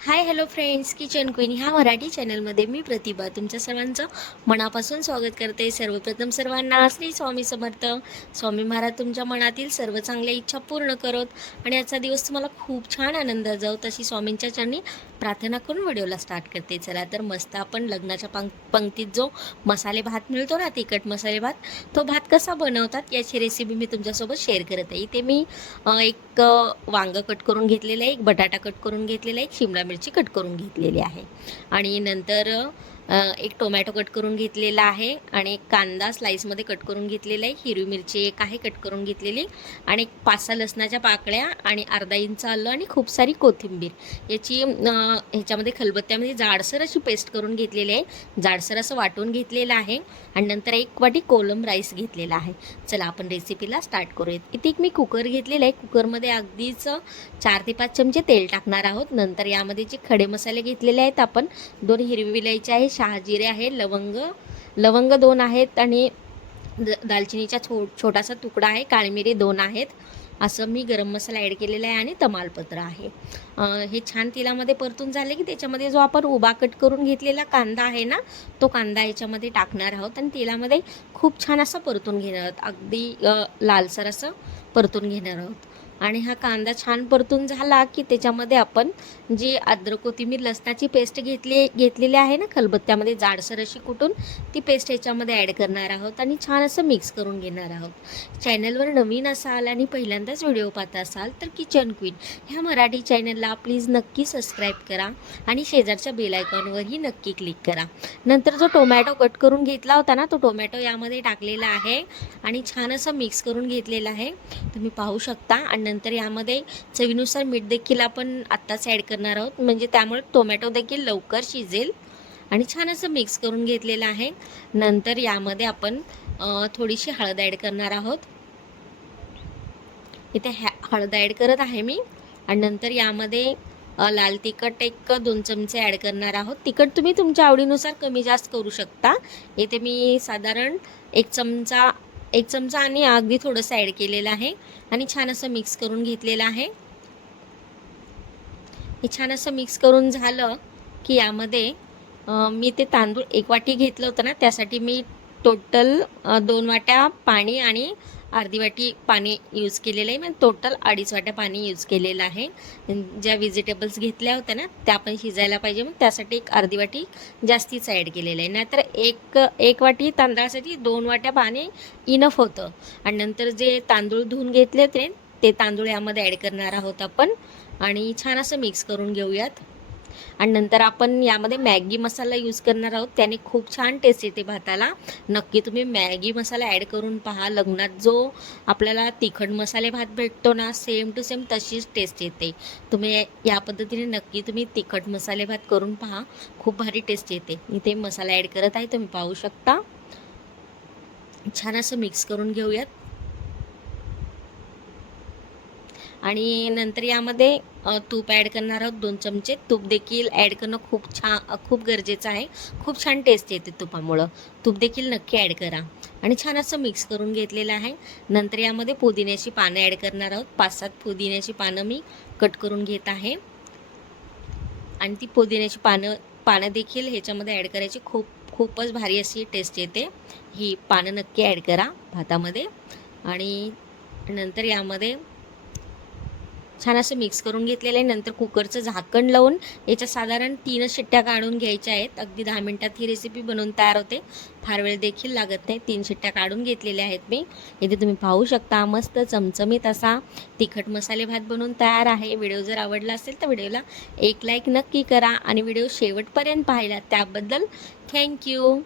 Hi hello friends kitchen queen ह्या मराठी चॅनलमध्ये मी प्रतिभा. तुमच्या सर्वांचं मनापासून स्वागत करते. सर्वप्रथम सर्वांना श्री स्वामी समर्थ. स्वामी महाराज तुमच्या मनातील सर्व चांगल्या इच्छा पूर्ण करत. आणि आजचा दिवस तुम्हाला खूप छान आनंदात जाऊ तशी स्वामींच्या चरणी प्रार्थना करून व्हिडिओला स्टार्ट करते. चला तर मस्त आपण लग्नाच्या पंक पंक्तीत जो मसाले भात मिळतो ना तिखट मसाले भात तो भात कसा बनवतात याची रेसिपी मी तुमच्यासोबत शेअर करत आहे. इथे मी एक वांगं कट करून घेतलेलं आहे एक बटाटा कट करून घेतलेला आहे एक शिमला मिरची कट करून घेतलेली आहे. आणि नंतर एक टोमॅटो कट करून घेतलेला आहे आणि एक कांदा स्लाईसमध्ये कट करून घेतलेला आहे. हिरवी मिरची एक आहे कट करून घेतलेली. आणि एक पाच सहा लसणाच्या पाकळ्या आणि अर्धा इंच आलं आणि खूप सारी कोथिंबीर. याची ह्याच्यामध्ये खलबत्त्यामध्ये जाडसर अशी पेस्ट करून घेतलेली आहे. जाडसर असं वाटून घेतलेलं आहे आणि नंतर एक वाटी कोलम राईस घेतलेला आहे. चला आपण रेसिपीला स्टार्ट करूयात. इथे एक मी कुकर घेतलेलं आहे. कुकरमध्ये अगदीच चार ते पाच चमचे तेल टाकणार आहोत. नंतर यामध्ये जे खडे मसाले घेतलेले आहेत आपण दोन हिरवी विलायची आहे शहाजिरे आहे लवंग लवंग दोन आहेत आणि द- दालचिनीचा छो छोटासा तुकडा आहे काळी मिरी दोन आहेत. असं मी गरम मसाला ॲड केलेला आहे आणि तमालपत्र आहे. हे छान तेलामध्ये परतून झाले की त्याच्यामध्ये जो आपण उभा कट करून घेतलेला कांदा आहे ना तो कांदा याच्यामध्ये टाकणार आहोत आणि तेलामध्ये खूप छान असं परतून घेणार आहोत. अगदी लालसर असं परतून घेणार आहोत. आणि हा कांदा छान परतून झाला की त्याच्यामध्ये आपण जी अद्रक कोथिंबीर लसणाची पेस्ट घेतली घेतलेली आहे ना खलबत्त्यामध्ये जाडसर अशी कुठून ती पेस्ट याच्यामध्ये ॲड करणार आहोत आणि छान असं मिक्स करून घेणार आहोत. चॅनलवर नवीन असाल आणि पहिल्यांदाच व्हिडिओ पाहत असाल तर किचन क्वीन ह्या मराठी चॅनलला प्लीज नक्की सबस्क्राईब करा आणि शेजारच्या बेल आयकॉनवरही नक्की क्लिक करा. नंतर जो टोमॅटो कट करून घेतला होता ना तो टोमॅटो यामध्ये टाकलेला आहे आणि छान असं मिक्स करून घेतलेला आहे. तुम्ही पाहू शकता. आणि नंतर यामध्ये चवीनुसार मीठ देखील आपण आत्ताच ॲड करणार आहोत. म्हणजे त्यामुळे टोमॅटो देखील लवकर शिजेल आणि छान असं मिक्स करून घेतलेलं आहे. नंतर यामध्ये आपण थोडीशी हळद ॲड करणार आहोत. इथे हॅ हळद ॲड करत आहे मी. आणि नंतर यामध्ये लाल तिखट एक दोन चमचे ॲड करणार आहोत. तिखट तुम्ही तुमच्या आवडीनुसार कमी जास्त करू शकता. इथे मी साधारण एक चमचा एक चमचा आणि अगदी थोडंसं ॲड केलेलं आहे. आणि छान असं मिक्स करून घेतलेलं आहे. हे छान असं मिक्स करून झालं की यामध्ये मी ते तांदूळ एक वाटी घेतलं होतं ना त्यासाठी मी टोटल दोन वाट्या पाणी आणि अर्धी वाटी पाणी यूज केलेलं आहे. म्हणजे टोटल अडीच वाट्या पाणी यूज केलेलं आहे. ज्या व्हेजिटेबल्स घेतल्या होत्या ना त्या पण शिजायला पाहिजे. मग त्यासाठी एक अर्धी वाटी जास्तीच ॲड केलेलं आहे. नाहीतर एक एक वाटी तांदळासाठी दोन वाट्या पाणी इनफ होतं. आणि नंतर जे तांदूळ धुवून घेतले होते ते तांदूळ यामध्ये ॲड करणार आहोत आपण. आणि छान असं मिक्स करून घेऊयात. आणि नंतर आपण यामध्ये मॅगी मसाला यूज करणार आहोत. त्याने खूप छान टेस्ट येते भाताला. नक्की तुम्ही मॅगी मसाला ॲड करून पहा. लग्नात जो आपल्याला तिखट मसाले भात भेटतो ना सेम टू सेम तशीच टेस्ट येते. तुम्ही या पद्धतीने नक्की तुम्ही तिखट मसाले भात करून पहा. खूप भारी टेस्ट येते. इथे मसाला ॲड करत आहे तुम्ही पाहू शकता. छान असं मिक्स करून घेऊयात. आणि नंतर यामध्ये तूप ॲड करणार आहोत दोन चमचे. तूप देखील ॲड करणं खूप छान खूप गरजेचं आहे. खूप छान टेस्ट येते तुपामुळं. तूप देखील नक्की ॲड करा. आणि छान असं मिक्स करून घेतलेलं आहे. नंतर यामध्ये पुदिन्याची पानं ॲड करणार आहोत. पाच सात पुदिन्याची पानं मी कट करून घेत आहे. आणि ती पुदिन्याची पानं पानं देखील ह्याच्यामध्ये ॲड करायची. खूप खूपच भारी अशी टेस्ट येते. ही पानं नक्की ॲड करा भातामध्ये. आणि नंतर यामध्ये छान असं मिक्स करून घेतलेलं आहे. नंतर कुकरचं झाकण लावून याच्या साधारण तीनच शिट्ट्या काढून घ्यायच्या आहेत. अगदी दहा मिनटात ही रेसिपी बनवून तयार होते. फार वेळ देखील लागत नाही. तीन शिट्ट्या काढून घेतलेल्या आहेत मी. इथे तुम्ही पाहू शकता मस्त चमचमीत असा तिखट मसाले भात बनवून तयार आहे. व्हिडिओ जर आवडला असेल तर व्हिडिओला एक लाईक नक्की करा आणि व्हिडिओ शेवटपर्यंत पाहिला. त्याबद्दल थँक्यू